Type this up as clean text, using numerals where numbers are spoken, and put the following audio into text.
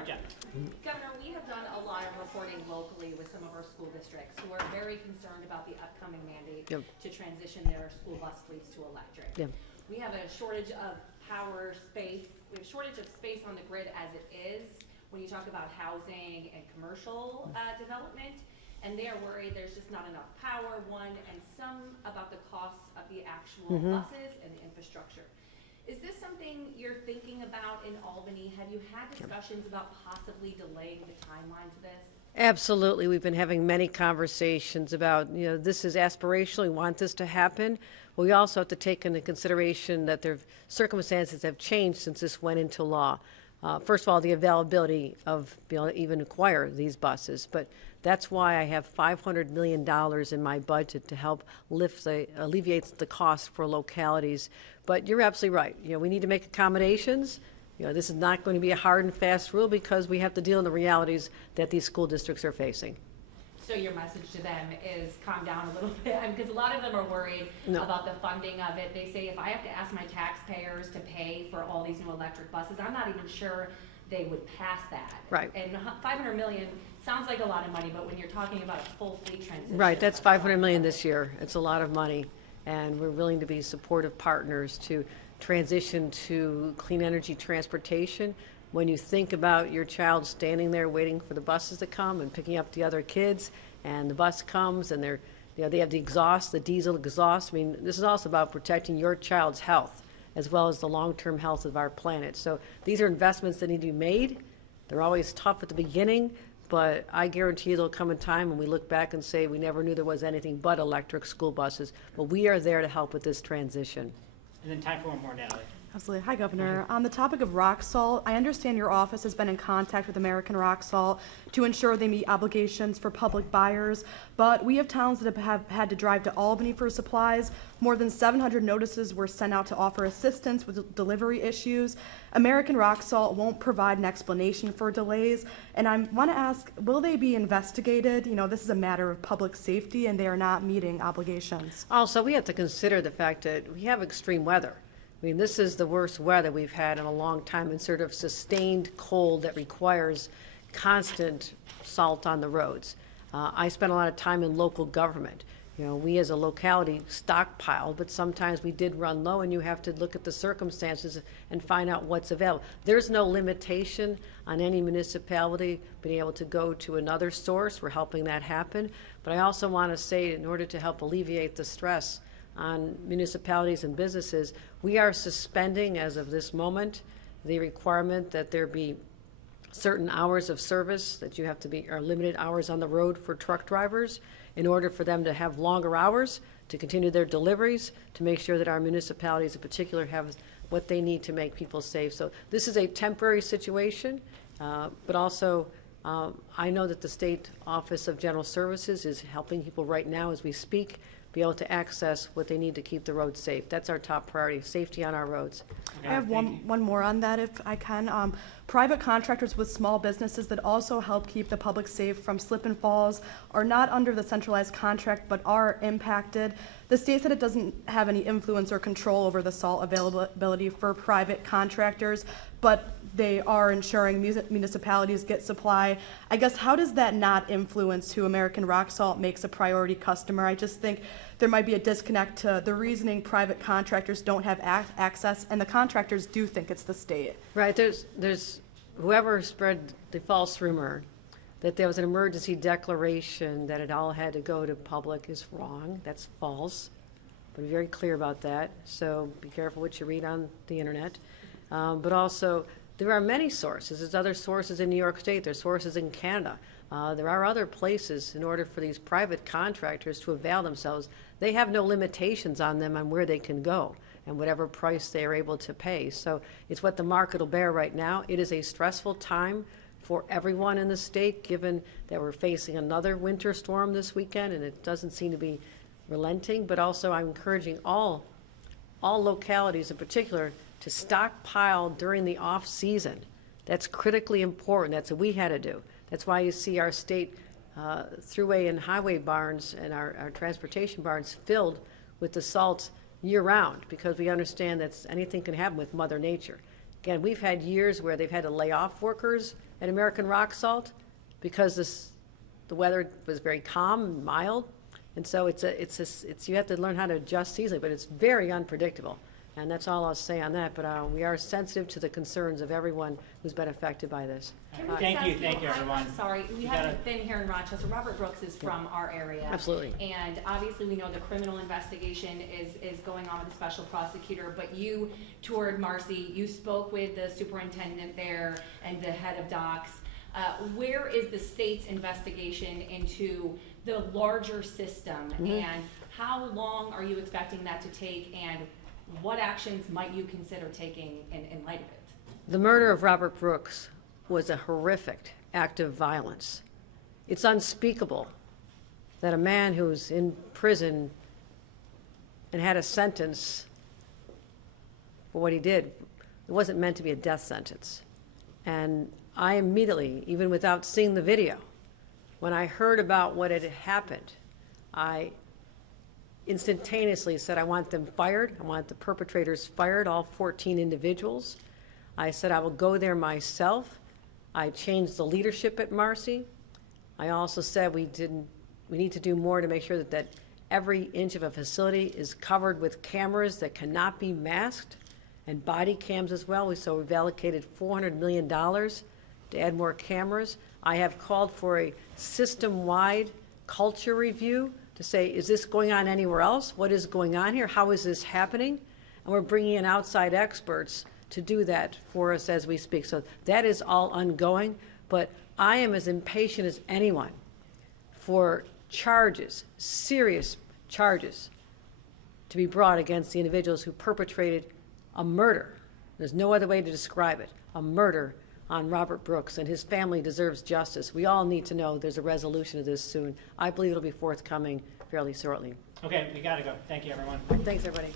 Sergeant. Governor, we have done a lot of reporting locally with some of our school districts who are very concerned about the upcoming mandate to transition their school bus fleets to electric. We have a shortage of power space. We have shortage of space on the grid as it is when you talk about housing and commercial development. And they are worried there's just not enough power, one, and some about the costs of the actual buses and the infrastructure. Is this something you're thinking about in Albany? Have you had discussions about possibly delaying the timeline to this? Absolutely. We've been having many conversations about, this is aspirational. We want this to happen. But we also have to take into consideration that their circumstances have changed since this went into law. First of all, the availability of being able to even acquire these buses. But that's why I have $500 million in my budget to help alleviate the cost for localities. But you're absolutely right. We need to make accommodations. This is not going to be a hard and fast rule because we have to deal with the realities that these school districts are facing. So your message to them is calm down a little bit, because a lot of them are worried about the funding of it. They say, if I have to ask my taxpayers to pay for all these new electric buses, I'm not even sure they would pass that. Right. And $500 million sounds like a lot of money, but when you're talking about a full fleet transition. Right, that's $500 million this year. It's a lot of money, and we're willing to be supportive partners to transition to clean energy transportation. When you think about your child standing there waiting for the buses to come and picking up the other kids, and the bus comes and they have the exhaust, the diesel exhaust. I mean, this is also about protecting your child's health as well as the long-term health of our planet. So these are investments that need to be made. They're always tough at the beginning, but I guarantee you there'll come a time when we look back and say we never knew there was anything but electric school buses. But we are there to help with this transition. And then time for one more, Natalie. Absolutely. Hi, Governor. On the topic of rock salt, I understand your office has been in contact with American Rock Salt to ensure they meet obligations for public buyers, but we have towns that have had to drive to Albany for supplies. More than 700 notices were sent out to offer assistance with delivery issues. American Rock Salt won't provide an explanation for delays, and I want to ask, will they be investigated? This is a matter of public safety, and they are not meeting obligations. Also, we have to consider the fact that we have extreme weather. I mean, this is the worst weather we've had in a long time, and sort of sustained cold that requires constant salt on the roads. I spent a lot of time in local government. We as a locality stockpile, but sometimes we did run low, and you have to look at the circumstances and find out what's available. There's no limitation on any municipality being able to go to another source. We're helping that happen. But I also want to say, in order to help alleviate the stress on municipalities and businesses, we are suspending, as of this moment, the requirement that there be certain hours of service, that you have to be, or limited hours on the road for truck drivers in order for them to have longer hours to continue their deliveries, to make sure that our municipalities in particular have what they need to make people safe. So this is a temporary situation, but also I know that the State Office of General Services is helping people right now as we speak be able to access what they need to keep the roads safe. That's our top priority, safety on our roads. I have one more on that, if I can. Private contractors with small businesses that also help keep the public safe from slip and falls are not under the centralized contract but are impacted. The state said it doesn't have any influence or control over the salt availability for private contractors, but they are ensuring municipalities get supply. I guess, how does that not influence who American Rock Salt makes a priority customer? I just think there might be a disconnect to the reasoning private contractors don't have access, and the contractors do think it's the state. Right, there's whoever spread the false rumor that there was an emergency declaration that it all had to go to public is wrong. That's false. But be very clear about that. So be careful what you read on the internet. But also, there are many sources. There's other sources in New York State. There's sources in Canada. There are other places in order for these private contractors to avail themselves. They have no limitations on them on where they can go and whatever price they are able to pay. So it's what the market will bear right now. It is a stressful time for everyone in the state, given that we're facing another winter storm this weekend, and it doesn't seem to be relenting. But also, I'm encouraging all localities in particular to stockpile during the off-season. That's critically important. That's what we had to do. That's why you see our state thruway and highway barns and our transportation barns filled with the salt year-round, because we understand that anything can happen with Mother Nature. Again, we've had years where they've had to lay off workers at American Rock Salt because the weather was very calm and mild. And so you have to learn how to adjust easily, but it's very unpredictable. And that's all I'll say on that, but we are sensitive to the concerns of everyone who's been affected by this. Can we Thank just you, ask everyone. I'm sorry, we You haven't been here in Rochester. Robert Brooks is from our area. Absolutely. And obviously, we know the criminal investigation is going on with the special prosecutor, but you toured Marcy, you spoke with the superintendent there and the head of docs. Where is the state's investigation into the larger system, and how long are you expecting that to take, and what actions might you consider taking in light of it? The murder of Robert Brooks was a horrific act of violence. It's unspeakable that a man who's in prison and had a sentence for what he did, it wasn't meant to be a death sentence. And I immediately, even without seeing the video, when I heard about what had happened, I instantaneously said, I want them fired. I want the perpetrators fired, all 14 individuals. I said, I will go there myself. I changed the leadership at Marcy. I also said we need to do more to make sure that every inch of a facility is covered with cameras that cannot be masked, and body cams as well. So we've allocated $400 million to add more cameras. I have called for a system-wide culture review to say, is this going on anywhere else? What is going on here? How is this happening? And we're bringing in outside experts to do that for us as we speak. So that is all ongoing, but I am as impatient as anyone for charges, serious charges, to be brought against the individuals who perpetrated a murder. There's no other way to describe it, a murder on Robert Brooks, and his family deserves justice. We all need to know there's a resolution of this soon. I believe it'll be forthcoming fairly shortly. Okay, we gotta go. Thank you, everyone. Thanks, everybody.